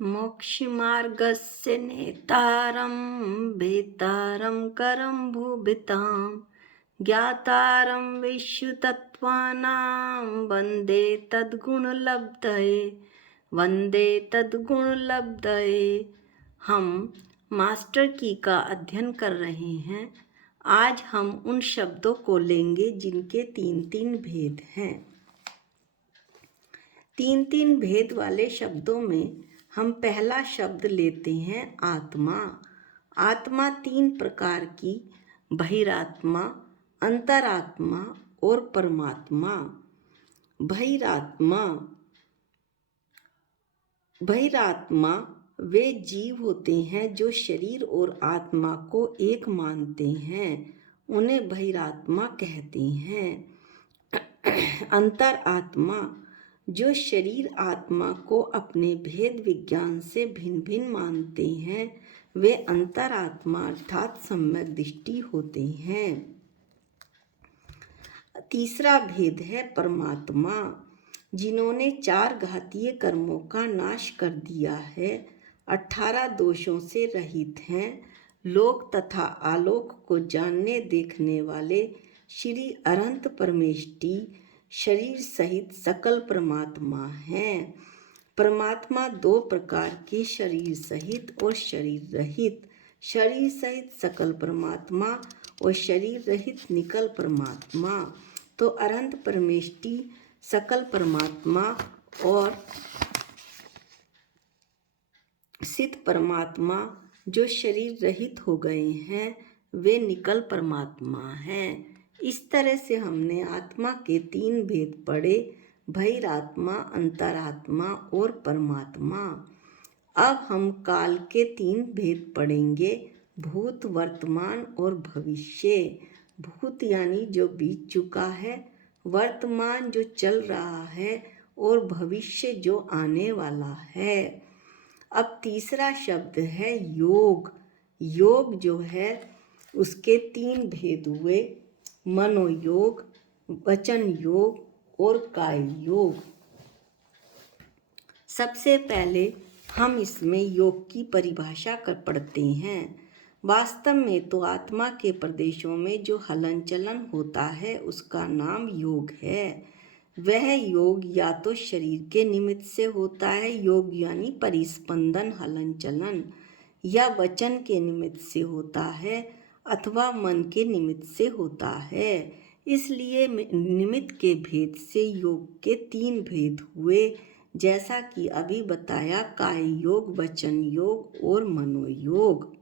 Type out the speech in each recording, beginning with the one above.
मोक्षमार्गस्य नेतारं भेतारं करं भुभितां ज्ञातारं विश्वतत्त्वानां वन्दे तद्गुणलब्धये। हम मास्टर की का अध्ययन कर रहे हैं। आज हम उन शब्दों को लेंगे जिनके तीन तीन भेद हैं। तीन तीन भेद वाले शब्दों में हम पहला शब्द लेते हैं आत्मा। आत्मा तीन प्रकार की, बहिरात्मा, अंतरात्मा और परमात्मा। बहिरात्मा वे जीव होते हैं जो शरीर और आत्मा को एक मानते हैं, उन्हें बहिरात्मा कहते हैं। अंतरात्मा जो शरीर आत्मा को अपने भेद विज्ञान से भिन्न भिन्न मानते हैं, वे अंतरात्मा अर्थात सम्यक दृष्टि होते हैं। तीसरा भेद है परमात्मा, जिन्होंने 4 घातीय कर्मों का नाश कर दिया है, 18 दोषों से रहित हैं, लोक तथा आलोक को जानने देखने वाले श्री अनंत परमेष्टि शरीर सहित सकल परमात्मा हैं। परमात्मा 2 प्रकार के, शरीर सहित और शरीर रहित। शरीर सहित सकल परमात्मा और शरीर रहित निकल परमात्मा। तो अनंत परमेष्टि सकल परमात्मा और सिद्ध परमात्मा जो शरीर रहित हो गए हैं, वे निकल परमात्मा हैं। इस तरह से हमने आत्मा के 3 भेद पढ़े, बहिरात्मा, अंतरात्मा और परमात्मा। अब हम काल के 3 भेद पढ़ेंगे, भूत, वर्तमान और भविष्य। भूत यानी जो बीत चुका है, वर्तमान जो चल रहा है और भविष्य जो आने वाला है। अब तीसरा शब्द है योग। योग जो है उसके 3 भेद हुए, मनोयोग, वचन योग और काय योग। सबसे पहले हम इसमें योग की परिभाषा कर पढ़ते हैं। वास्तव में तो आत्मा के प्रदेशों में जो हलन चलन होता है उसका नाम योग है। वह योग या तो शरीर के निमित्त से होता है, योग यानी परिस्पंदन हलन चलन, या वचन के निमित्त से होता है अथवा मन के निमित्त से होता है। इसलिए निमित्त के भेद से योग के 3 भेद हुए, जैसा कि अभी बताया, काय योग, वचन योग और मनोयोग।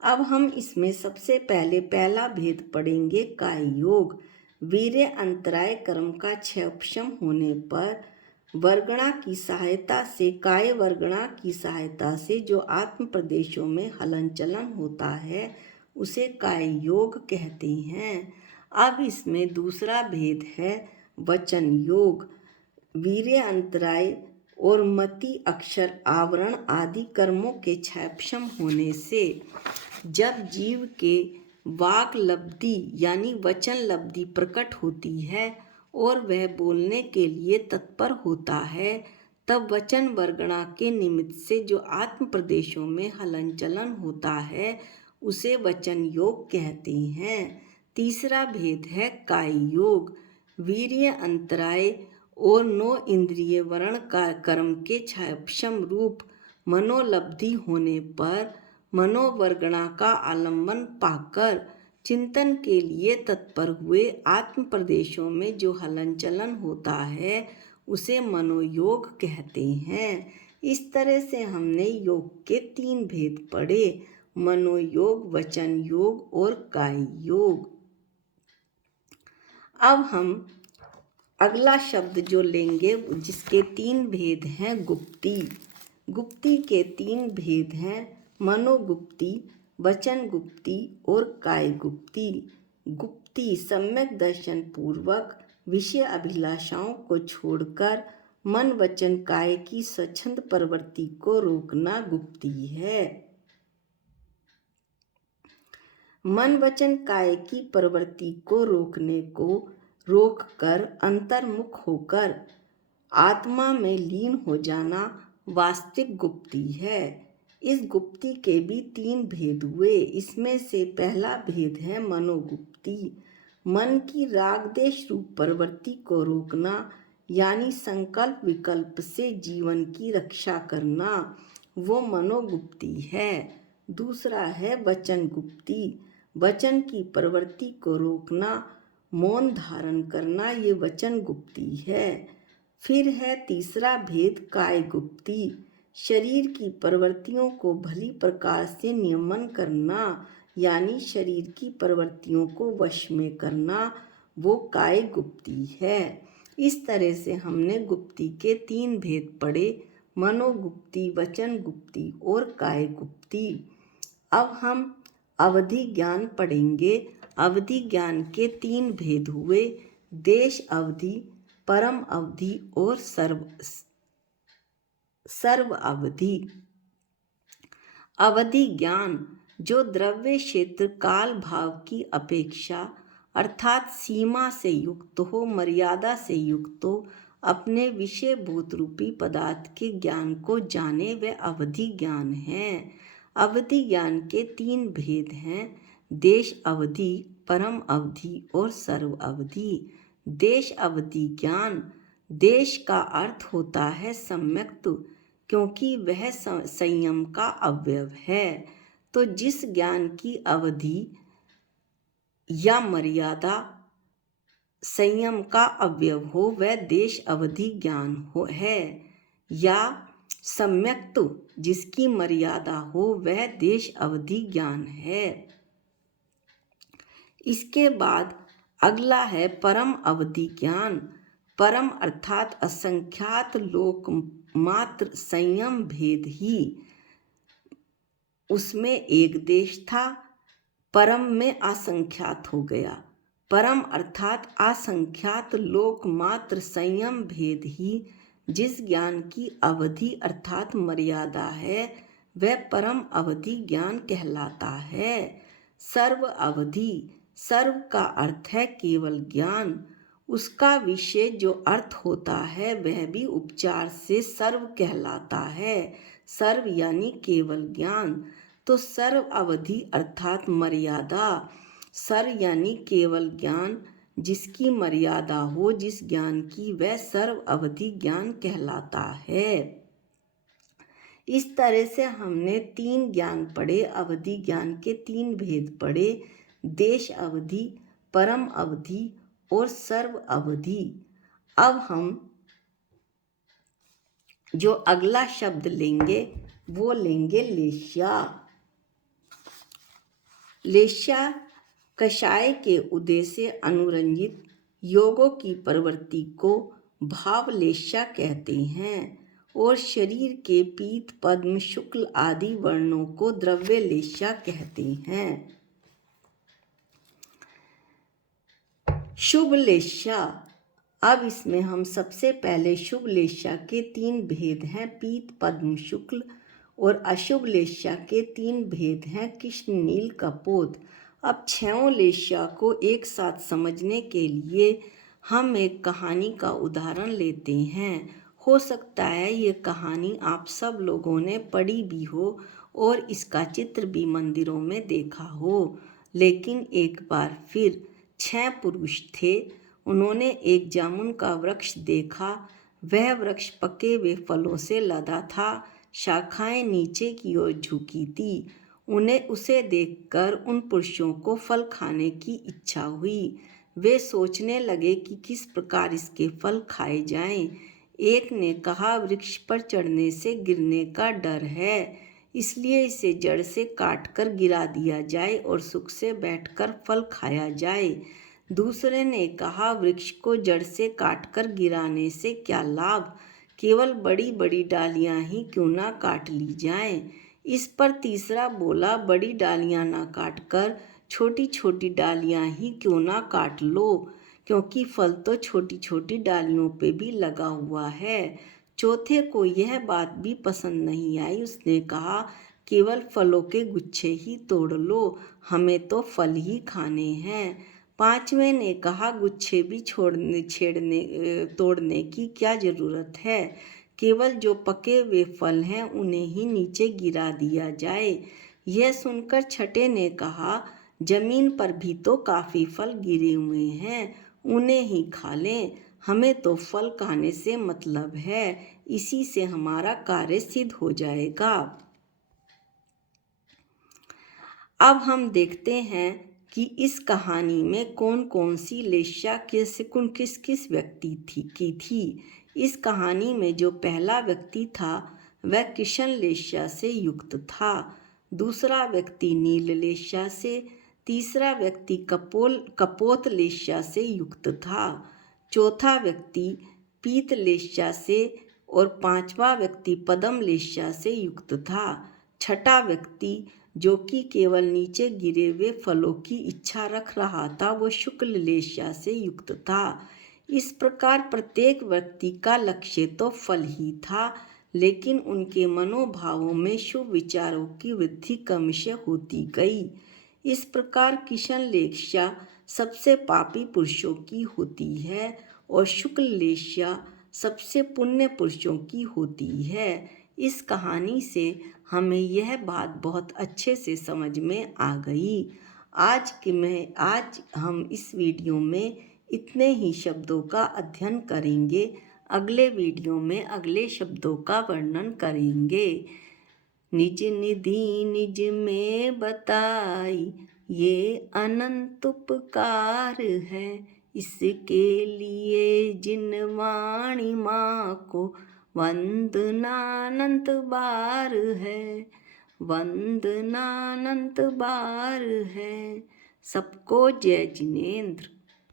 अब हम इसमें सबसे पहले पहला भेद पढ़ेंगे, काय योग। वीर्य अंतराय कर्म का क्षयपशम होने पर वर्गणा की सहायता से, काय वर्गणा की सहायता से जो आत्म प्रदेशों में हलन चलन होता है उसे काय योग कहते हैं। अब इसमें दूसरा भेद है वचन योग। वीर्य अंतराय और मति, अक्षर, आवरण आदि कर्मों के क्षयपशम होने से जब जीव के वाक लब्धि यानी वचन लब्धि प्रकट होती है और वह बोलने के लिए तत्पर होता है, तब वचन वर्गणा के निमित्त से जो आत्म प्रदेशों में हलन चलन होता है उसे वचन योग कहते हैं। तीसरा भेद है काय योग। वीर्य अंतराय और 9 इंद्रिय वर्ण का कर्म के क्षयपशम रूप मनोलब्धि होने पर मनोवर्गणा का आलंबन पाकर चिंतन के लिए तत्पर हुए आत्म प्रदेशों में जो हलन चलन होता है उसे मनोयोग कहते हैं। इस तरह से हमने योग के 3 भेद पढ़े, मनोयोग, वचन योग और काय योग। अब हम अगला शब्द जो लेंगे जिसके 3 भेद हैं, गुप्ती। गुप्ती के 3 भेद हैं, मनोगुप्ती, वचन गुप्ती और काय गुप्ती। गुप्ती सम्यक दर्शन पूर्वक विषय अभिलाषाओं को छोड़कर मन वचन काय की स्वच्छंद प्रवृत्ति को रोकना गुप्ती है। मन वचन काय की प्रवृत्ति को रोकने को रोककर अंतर्मुख होकर आत्मा में लीन हो जाना वास्तविक गुप्ती है। इस गुप्ती के भी 3 भेद हुए। इसमें से पहला भेद है मनोगुप्ती। मन की राग देश रूप प्रवृत्ति को रोकना, यानी संकल्प विकल्प से जीवन की रक्षा करना, वो मनोगुप्ती है। दूसरा है वचन गुप्ती। वचन की प्रवृत्ति को रोकना, मौन धारण करना, ये वचन गुप्ती है। फिर है तीसरा भेद काय गुप्ती। शरीर की प्रवृत्तियों को भली प्रकार से नियमन करना, यानी शरीर की प्रवृत्तियों को वश में करना, वो काय गुप्ती है। इस तरह से हमने गुप्ती के 3 भेद पढ़े, मनोगुप्ती, वचन गुप्ती और काय गुप्ती। अब हम अवधि ज्ञान पढ़ेंगे। अवधि ज्ञान के 3 भेद हुए, देश अवधि, परम अवधि और सर्व अवधि। अवधि ज्ञान जो द्रव्य क्षेत्र काल भाव की अपेक्षा अर्थात सीमा से युक्त हो, मर्यादा से युक्त हो, अपने विषय भूत रूपी पदार्थ के ज्ञान को जाने, वह अवधि ज्ञान है। अवधि ज्ञान के 3 भेद हैं, देश अवधि, परम अवधि और सर्व अवधि। देश अवधि ज्ञान, देश का अर्थ होता है सम्यक्त, क्योंकि वह संयम का अवयव है। तो जिस ज्ञान की अवधि या मर्यादा संयम का अवयव हो, वह देश अवधि ज्ञान है, या सम्यक्त जिसकी मर्यादा हो, वह देश अवधि ज्ञान है। इसके बाद अगला है परम अवधि ज्ञान। परम अर्थात असंख्यात लोक मात्र संयम भेद ही उसमें एक देश था, परम में असंख्यात हो गया। परम अर्थात असंख्यात लोक मात्र संयम भेद ही जिस ज्ञान की अवधि अर्थात मर्यादा है, वह परम अवधि ज्ञान कहलाता है। सर्व अवधि, सर्व का अर्थ है केवल ज्ञान, उसका विषय जो अर्थ होता है वह भी उपचार से सर्व कहलाता है। सर्व यानी केवल ज्ञान। तो सर्व अवधि अर्थात मर्यादा, सर्व यानी केवल ज्ञान, जिसकी मर्यादा हो जिस ज्ञान की, वह सर्व अवधि ज्ञान कहलाता है। इस तरह से हमने 3 ज्ञान पढ़े। अवधि ज्ञान के 3 भेद पढ़े, देश अवधि, परम अवधि और सर्व अवधि। अब हम जो अगला शब्द लेंगे वो लेंगे लेश्या। लेश्या कषाय के उदय से अनुरंजित योगों की प्रवृत्ति को भाव लेश्या कहते हैं, और शरीर के पीत पद्म शुक्ल आदि वर्णों को द्रव्य लेश्या कहते हैं। शुभ लेश्या। अब इसमें हम सबसे पहले शुभ लेश्या के 3 भेद हैं, पीत पद्म शुक्ल, और अशुभ लेश्या के 3 भेद हैं, कृष्ण नील कपोत। अब 6 लेश्या को एक साथ समझने के लिए हम एक कहानी का उदाहरण लेते हैं। हो सकता है ये कहानी आप सब लोगों ने पढ़ी भी हो और इसका चित्र भी मंदिरों में देखा हो, लेकिन एक बार फिर 6 पुरुष थे। उन्होंने एक जामुन का वृक्ष देखा। वह वृक्ष पके हुए फलों से लदा था, शाखाएं नीचे की ओर झुकी थी। उन्हें उसे देखकर उन पुरुषों को फल खाने की इच्छा हुई। वे सोचने लगे कि किस प्रकार इसके फल खाए जाएं। एक ने कहा, वृक्ष पर चढ़ने से गिरने का डर है, इसलिए इसे जड़ से काटकर गिरा दिया जाए और सुख से बैठकर फल खाया जाए। दूसरे ने कहा, वृक्ष को जड़ से काटकर गिराने से क्या लाभ, केवल बड़ी बड़ी डालियां ही क्यों ना काट ली जाएं। इस पर तीसरा बोला, बड़ी डालियां ना काटकर छोटी छोटी डालियां ही क्यों ना काट लो, क्योंकि फल तो छोटी छोटी डालियों पे भी लगा हुआ है। चौथे को यह बात भी पसंद नहीं आई। उसने कहा, केवल फलों के गुच्छे ही तोड़ लो, हमें तो फल ही खाने हैं। पांचवें ने कहा, गुच्छे भी तोड़ने की क्या जरूरत है, केवल जो पके हुए फल हैं उन्हें ही नीचे गिरा दिया जाए। यह सुनकर छठे ने कहा, जमीन पर भी तो काफी फल गिरे हुए हैं, उन्हें ही खा लें, हमें तो फल खाने से मतलब है, इसी से हमारा कार्य सिद्ध हो जाएगा। अब हम देखते हैं कि इस कहानी में कौन कौन सी लेस्या किस किस व्यक्ति की थी। इस कहानी में जो पहला व्यक्ति था वह किशन लेस्या से युक्त था, दूसरा व्यक्ति नील लेस्या से, तीसरा व्यक्ति कपोत लेस्या से युक्त था, चौथा व्यक्ति पीत लेस्या से और पांचवा व्यक्ति पद्म लेस्या से युक्त था। छठा व्यक्ति जो कि केवल नीचे गिरे हुए फलों की इच्छा रख रहा था वो शुक्ल लेस्या से युक्त था। इस प्रकार प्रत्येक व्यक्ति का लक्ष्य तो फल ही था, लेकिन उनके मनोभावों में शुभ विचारों की वृद्धि क्रमशः होती गई। इस प्रकार किशन लेस्या सबसे पापी पुरुषों की होती है और शुक्ल लेस्या सबसे पुण्य पुरुषों की होती है। इस कहानी से हमें यह बात बहुत अच्छे से समझ में आ गई। आज हम इस वीडियो में इतने ही शब्दों का अध्ययन करेंगे। अगले वीडियो में अगले शब्दों का वर्णन करेंगे। निज निधि निज में बताई, ये अनंत उपकार है, इसके लिए जिन वाणी माँ को वंदनानंत बार है, वंदनानंत बार है। सबको जय जिनेंद्र।